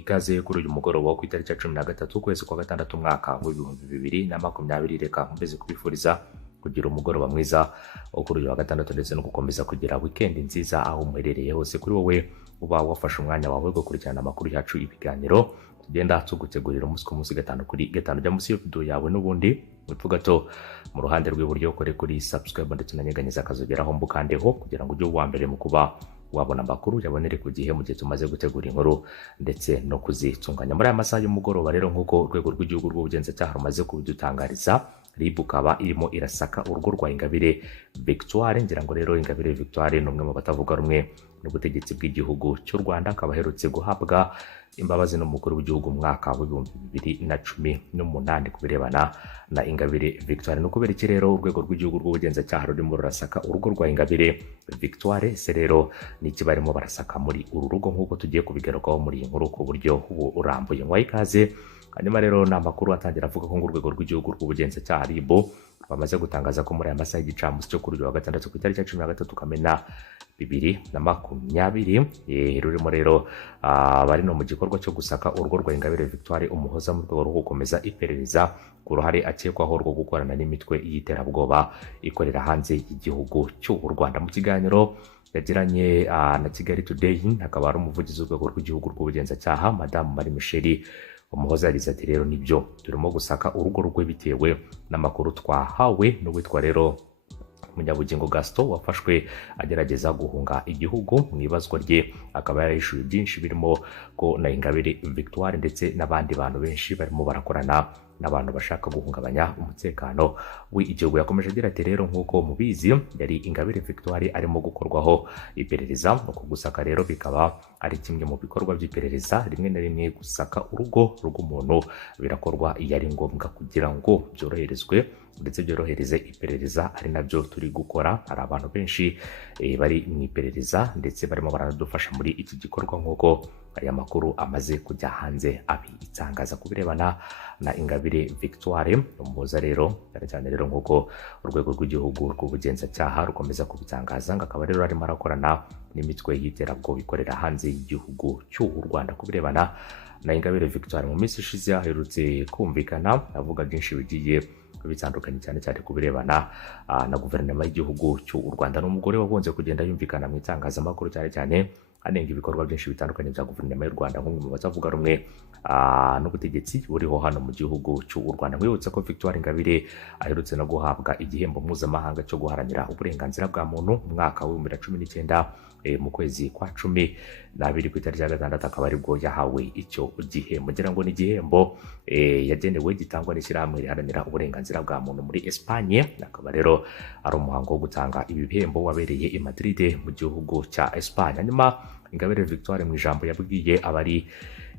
ikaze kuri uyu mugoroba wo ku itariki ya 13 ukwezi kwa gatandatu umwaka w'2020 reka nkomeze kubifuriza kugira umugoroba mwiza wo kuri uyu wa gatandatu ndetse no gukomeza kugira weekend nziza aho muherereye hose. Kuri wowe uba wafashe umwanya wawe gukurikirana amakuru yacu, ibiganiro tugenda tugutegurira umunsi ku munsi gatanu kuri gatanu. Jya munsi video yawe n'ubundi wipfu gato mu ruhande rw'iburyo kore kuri subscribe ndetse unanyeganyeza akazogeraho mbukandeho kugira ngo ujye uwa mbere mu kuba wabona amakuru yabonere ku gihe mu gihe tumaze gutegura inkuru ndetse no kuzitunganya. Muri aya masaha y'umugoroba rero nk'uko urwego rw'igihugu rw'ubugenzacyaha rumaze kubidutangariza, RIB ikaba irimo irasaka urugo rwa Ingabire Victoire. Ngira ngo rero Ingabire Victoire ni umwe mu batavuga rumwe n'ubutegetsi bw'igihugu cy'u Rwanda, akaba aherutse guhabwa imbabazi n'umukuru w'igihugu mu mwaka w'2018 ku birebana na Ingabire Victoire. Ni ukubera iki rero urwego rw'igihugu rw'ubugenzacyaha rurimo rurasaka urugo rwa Ingabire Victoire? Se rero ni iki barimo barasaka muri uru rugo nk'uko tugiye kubigarukaho muri iyi nkuru ku buryo urambuye. Ngwaye ikaze. Hanyuma rero ni amakuru atangira avuga ko urwego rw'igihugu rw'ubugenzacyaha RIB bamaze gutangaza ko muri aya masaha y'igicamunsi cyo kuri uyu wa gatandatu ku itariki ya 13 Kamena 2020 rurimo rero bari no mu gikorwa cyo gusaka urugo rwa Ingabire Victoire umuhoza mu rwego rwo gukomeza iperereza ku ruhare akekwaho rwo gukorana n'imitwe y'iterabwoba ikorera hanze y'igihugu cy'u Rwanda. Mu kiganiro yagiranye na Kigali Today akaba ari umuvugizi w'urwego rw'igihugu rw'ubugenzacyaha Madame Marie Michel Umuhoza yagize ati rero nibyo turimo gusaka urugo rwe bitewe n'amakuru twahawe n'uwitwa rero Munyabugingo Gaston wafashwe agerageza guhunga igihugu. Mu ibazwa rye akaba yarishuye byinshi birimo ko na Ingabire Victoire ndetse n'abandi bantu benshi barimo barakorana n'abantu bashaka guhungabanya umutekano w'igihugu. Yakomeje agira ati rero nk'uko mubizi yari Ingabire Victoire arimo gukorwaho iperereza. Uko gusaka rero bikaba ari kimwe mu bikorwa by'iperereza. Rimwe na rimwe gusaka urugo rw'umuntu birakorwa iyo ari ngombwa kugira ngo byoroherezwe ndetse byorohereze iperereza, ari nabyo turi gukora. Hari abantu benshi bari mu iperereza ndetse barimo baradufasha muri iki gikorwa nk'uko aya makuru amaze kujya hanze abitangaza ku birebana na Ingabire Victoire umuhoza rero cyane rero nk'uko urwego rw'igihugu rw'ubugenzacyaha rukomeza kubitangaza ngo akaba rero arimo arakorana n'imitwe y'iterabwoba ikorera hanze y'igihugu cy'u Rwanda. Ku birebana na Ingabire Victoire mu minsi ishize aherutse kumvikana avuga byinshi bigiye bitandukanye cyane cyane ku birebana na guverinoma y'igihugu cy'u Rwanda. N'umugore wabonze kugenda yumvikana mu itangazamakuru cyane cyane anenga ibikorwa byinshi bitandukanye bya guverinoma y'u Rwanda nk'umwe mu batavuga rumwe n'ubutegetsi buriho hano mu gihugu cy'u Rwanda. Mwibutse ko Victoire Ingabire aherutse no guhabwa igihembo mpuzamahanga cyo guharanira uburenganzira bwa muntu mu mwaka w'2019 mu kwezi kwa 12 ku itariki ya 6 akaba aribwo yahawe icyo gihembo. Ngira ngo ni igihembo yagenewe gitangwa n'ishyirahamwe riharanira uburenganzira bwa muntu muri Espagne. Akaba rero ari umuhango wo gutanga ibi bihembo wabereye i Madrid mu gihugu cya Espagne. Hanyuma Ingabire Victoire mu ijambo yabwiye abari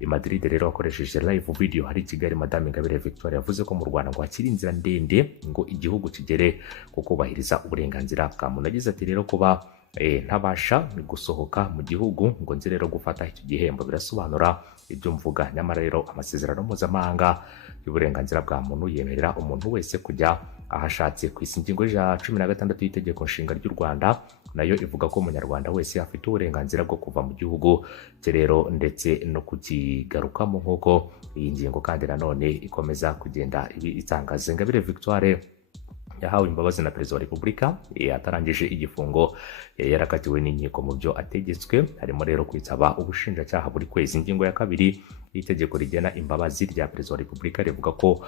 i Madrid rero akoresheje live video hari i Kigali, Madame Ingabire Victoire yavuze ko mu Rwanda ngo hakiri inzira ndende ngo igihugu kigere ku kubahiriza uburenganzira bwa muntu. Yagize ati rero kuba ntabasha gusohoka mu gihugu ngo nzi rero gufata icyo gihembo birasobanura ibyo mvuga. Nyamara rero amasezerano mpuzamahanga y'uburenganzira bwa muntu yemerera umuntu wese kujya ahashatse ku isi. Ingingo ya 16 y'itegeko nshinga ry'u Rwanda nayo ivuga ko umunyarwanda wese afite uburenganzira bwo kuva mu gihugu cye rero ndetse no kukigarukamo nk'uko iyi ngingo kandi nanone ikomeza kugenda itangaza. Ingabire Victoire yahawe imbabazi na Perezida wa Repubulika atarangije igifungo yarakatiwe n'inkiko mu byo ategetswe, harimo rero kwitaba ubushinjacyaha buri kwezi. Ingingo ya 2 y'itegeko rigena imbabazi rya Perezida wa Repubulika rivuga ko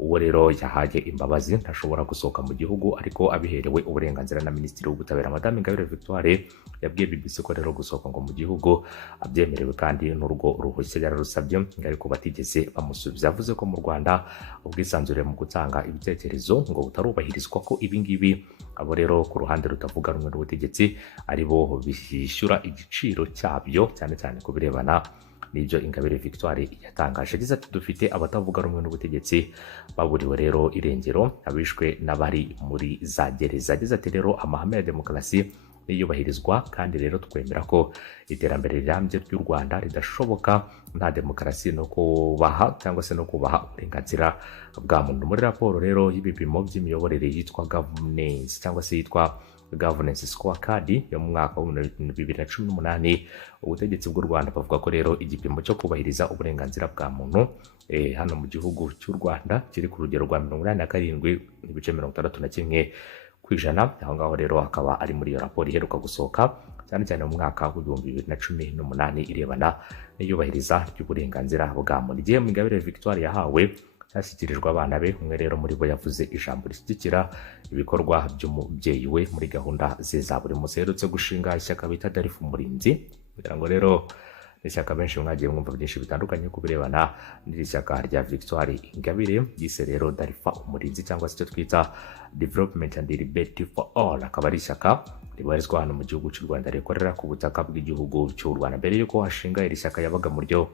uwo rero yahaye imbabazi ntashobora gusohoka mu gihugu ariko abiherewe uburenganzira na Minisitiri w'Ubutabera. Madame Ingabire Victoire yabwiye BBC ko rero gusohoka ngo mu gihugu abyemerewe kandi n'urwo ruhushya yararusabye ariko batigeze bamusubiza. Yavuze ko mu Rwanda ubwisanzure mu gutanga ibitekerezo ngo butarubahirizwa, ko ibingibi abo rero ku ruhande rutavuga rumwe n'ubutegetsi ari bo bishyura igiciro cyabyo cyane cyane ku birebana n'ibyo Ingabire Victoire yatangaje. Yagize ati dufite abatavuga rumwe n'ubutegetsi baburiwe rero irengero, abishwe n'abari muri za gereza. Yagize ati rero amahame ya demokarasi niyubahirizwa kandi rero twemera ko iterambere rirambye ry'u Rwanda ridashoboka nta demokarasi no kubaha cyangwa se no kubaha uburenganzira bwa muntu. Muri raporo rero y'ibipimo by'imiyoborere yitwa governance cyangwa se yitwa governance scorecard yo mu mwaka wa 2018. Ubutegetsi bw'u Rwanda bavuga ko rero igipimo cyo kubahiriza uburenganzira bwa muntu hano mu gihugu cy'u Rwanda kiri ku rugero rwa 87.61%. Aho ngaho rero akaba ari muri iyo raporo iheruka gusohoka cyane cyane mu mwaka wa 2018 irebana n'iyubahiriza ry'uburenganzira bwa muntu. Igihe Ingabire Victoire yahawe cyashyikirijwe abana be, umwe rero muri bo yavuze ijambo rishyigikira ibikorwa by'umubyeyi we muri gahunda ze za buri munsi. Aherutse gushinga ishyaka bita Darifu Umurinzi, kugira ngo rero n'ishyaka benshi mwagiye mwumva byinshi bitandukanye ku birebana n'iri shyaka rya Victoire Ingabire yise rero Darifa Umurinzi, cyangwa se icyo twita Development and Liberty for All. Akaba ari ishyaka ribarizwa hano mu gihugu cy'u Rwanda, rikorera ku butaka bw'igihugu cy'u Rwanda. Mbere yuko hashinga iri shyaka yabaga mu ryo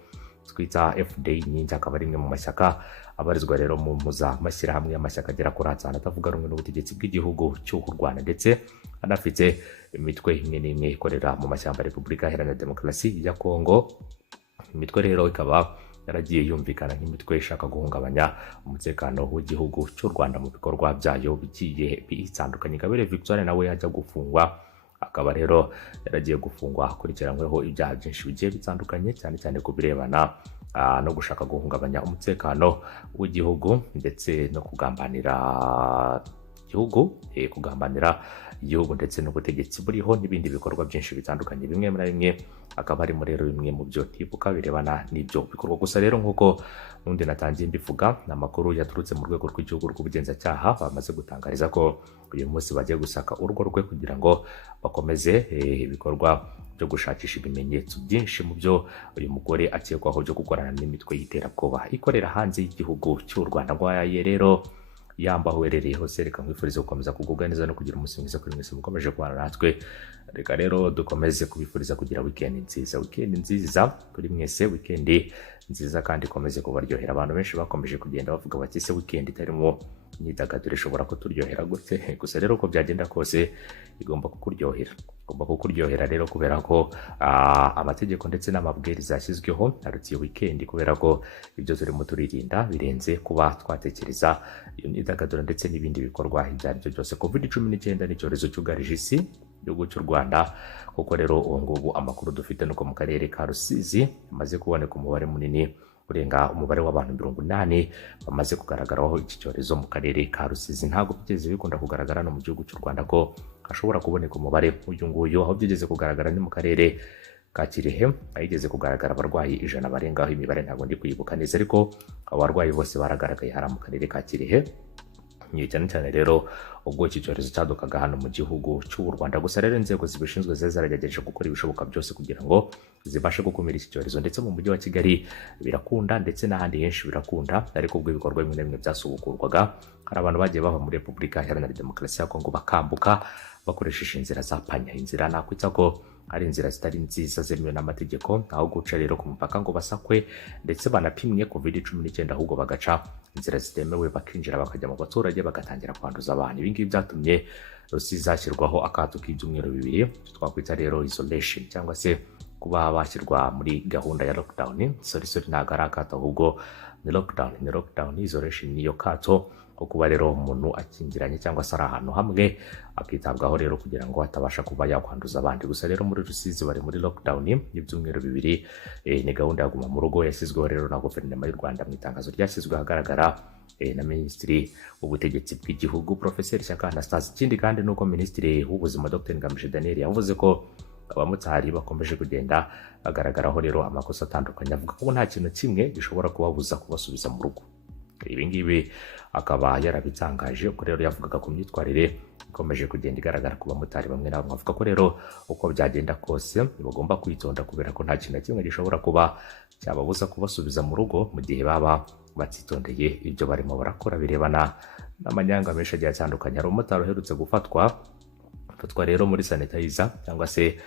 twita FDI nyinshi, akaba ari imwe mu mashyaka abarizwa rero mu mpuzamashirahamwe y'amashyaka agera kuri 5 atavuga rumwe n'ubutegetsi bw'igihugu cy'u Rwanda, ndetse anafite imitwe imwe n'imwe ikorera mu mashyamba ya Repubulika Iharanira Demokarasi ya Kongo. Imitwe rero ikaba yaragiye yumvikana nk'imitwe ishaka guhungabanya umutekano w'igihugu cy'u Rwanda mu bikorwa byayo bigiye bitandukanye. Ingabire Victoire nawe yajya gufungwa, akaba rero yaragiye gufungwa akurikiranyweho ibyaha byinshi bigiye bitandukanye, cyane cyane ku birebana no gushaka guhungabanya umutekano w'igihugu ndetse no kugambanira igihugu ndetse n'ubutegetsi buriho n'ibindi bikorwa byinshi bitandukanye. Bimwe muri bimwe akaba harimo rero bimwe mu byo tibuka birebana n'ibyo bikorwa. Gusa rero nk'uko n'undi natangiye mbivuga, n'amakuru yaturutse mu rwego rw'igihugu rw'ubugenzacyaha bamaze gutangariza ko uyu munsi bagiye gusaka urugo rwe kugira ngo bakomeze ibikorwa byo gushakisha ibimenyetso byinshi mu byo uyu mugore akekwaho byo gukorana n'imitwe y'iterabwoba ikorera hanze y'igihugu cy'u Rwanda. Ngwaye rero yamba aho uherereye hose, reka nkwifurize gukomeza kugubwa neza no kugira umunsi mwiza kuri mwese mukomeje kubana natwe. Reka rero dukomeze kubifuriza kugira weekend nziza kuri mwese, weekend nziza kandi ikomeze kubaryohera. Abantu benshi bakomeje kugenda bavuga bati se weekend itarimo imyidagaduro ishobora kuturyohera gute? Gusa rero uko byagenda kose igomba kukuryohera rero, kubera ko amategeko ndetse n'amabwiriza yashyizweho arutse iyo weekend, kubera ko ibyo turimo turirinda birenze kuba twatekereza iyo myidagaduro ndetse n'ibindi bikorwa ibyo ari byo byose. COVID-19 ni icyorezo cyugarije isi, igihugu cy'u Rwanda, kuko rero ubu ngubu amakuru dufite nuko mu karere ka Rusizi hamaze kuboneka umubare munini urenga umubare w'abantu 80 bamaze kugaragaraho iki cyorezo mu karere ka Rusizi. Ntabwo byigeze bikunda kugaragara no mu gihugu cy'u Rwanda ko hashobora kuboneka umubare uyu nguyu, aho byigeze kugaragara ni mu karere ka Kirehe, ahigeze kugaragara abarwayi 100 barengaho. Imibare ntabwo ndi kuyibuka neza, ariko abarwayi bose baragaragaye hari mu karere ka Kirehe, cyane cyane rero ubwo iki cyorezo cyadukaga hano mu gihugu cy'u Rwanda. Gusa rero inzego zibishinzwe zaragerageje gukora ibishoboka byose kugira ngo zibashe gukumira iki cyorezo, ndetse mu mujyi wa Kigali birakunda ndetse n'ahandi henshi birakunda, ariko ubwo ibikorwa bimwe na bimwe byasubukurwaga. Hari abantu bagiye bava muri Repubulika Iharanira Demokarasi ya Kongo bakambuka bakoresheje inzira za panya. Inzira nakwita ko ari inzira zitari nziza zemewe n'amategeko, aho guca rero ku mupaka ngo basakwe ndetse banapimwe COVID-19, ahubwo bagaca inzira zitemewe bakinjira bakajya mu baturage bagatangira kwanduza abantu. Ibi ngibi byatumye Rusizi hashyirwaho akato k'ibyumweru 2 twakwita rero isolation, cyangwa se kuba bashyirwa muri gahunda ya lockdown. Sorry ntabwo ari akato, ahubwo ni lockdown. Isolation niyo kato ko kuba rero umuntu akingiranye cyangwa se ari ahantu hamwe akitabwaho rero kugira ngo atabasha kuba yakwanduza abandi. Gusa rero muri Rusizi bari muri lockdown y'ibyumweru 2. Ni gahunda ya guma mu rugo yashyizweho rero na guverinoma y'u Rwanda mu itangazo ryashyizwe ahagaragara na Minisitiri w'Ubutegetsi bw'Igihugu Professeur Shyaka Anastase. Ikindi kandi nuko Minisitiri w'Ubuzima Dr Ngamije Daniel yavuze ko abamotari bakomeje kugenda bagaragaraho rero amakosa atandukanye, avuga ko nta kintu kimwe gishobora kubabuza kubasubiza mu rugo. Ibi ngibi akaba yarabitangaje, ko rero yavugaga ku myitwarire ikomeje kugenda igaragara ku bamotari bamwe na bamwe. Avuga ko rero uko byagenda kose bagomba kwitonda, kubera ko nta kintu kimwe gishobora kuba cyababuza kubasubiza mu rugo mu gihe baba batitondeye ibyo barimo barakora birebana n'amanyanga menshi agiye atandukanye. Hari umumotari uherutse gufatwa rero muri sanitizer, cyangwa se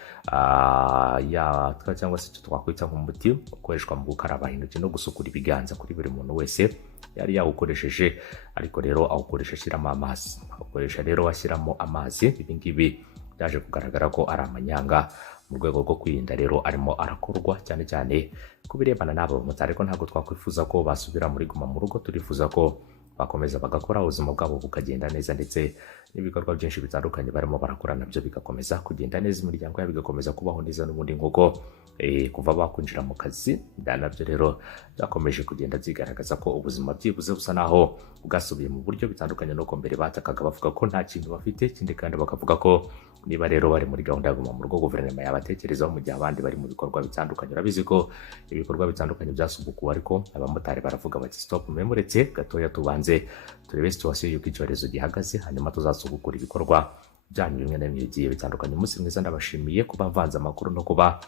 cyangwa se icyo twakwita nk'umuti ukoreshwa mu gukaraba intoki no gusukura ibiganza kuri buri muntu wese yari yawukoresheje, ariko rero awukoresha ashyiramo amazi, awukoresha rero washyiramo amazi. Ibi ngibi byaje kugaragara ko ari amanyanga mu rwego rwo kwirinda rero arimo arakorwa, cyane cyane ku birebana n'abo bamotari. Ariko ntabwo twakwifuza ko basubira muri guma mu rugo, turifuza ko bakomeza bagakora ubuzima bwabo bukagenda neza, ndetse n'ibikorwa byinshi bitandukanye barimo barakora nabyo bigakomeza kugenda neza, imiryango yabo igakomeza kubaho neza n'ubundi nk'uko kuva bakwinjira mu kazi nabyo rero byakomeje kugenda byigaragaza ko ubuzima byibuze busa naho bwasubiye mu buryo bitandukanye n'uko mbere batakaga bavuga ko nta kintu bafite, ikindi kandi bakavuga ko niba rero bari muri gahunda yo guma mu rugo, guverinoma yabatekerezaho mu gihe abandi bari mu bikorwa bitandukanye. Urabizi ko ibikorwa bitandukanye byasubukuwe, ariko abamotari baravuga bati stop, memuretse gatoya tubanze turebe situwasiyo y'uko icyorezo gihagaze, hanyuma tuzasubukura ibikorwa byanyu bimwe na bimwe bigiye bitandukanye. Umunsi mwiza, ndabashimiye kuba mvanze amakuru no kuba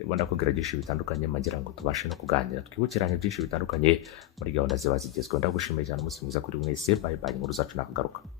ndabona ko byinshi bitandukanye magira ngo tubashe no kuganira twibukiranye byinshi bitandukanye muri gahunda ziba zigezweho. Ndagushimiye cyane, umunsi mwiza kuri mwese, bye bye, inkuru zacu nakagaruka.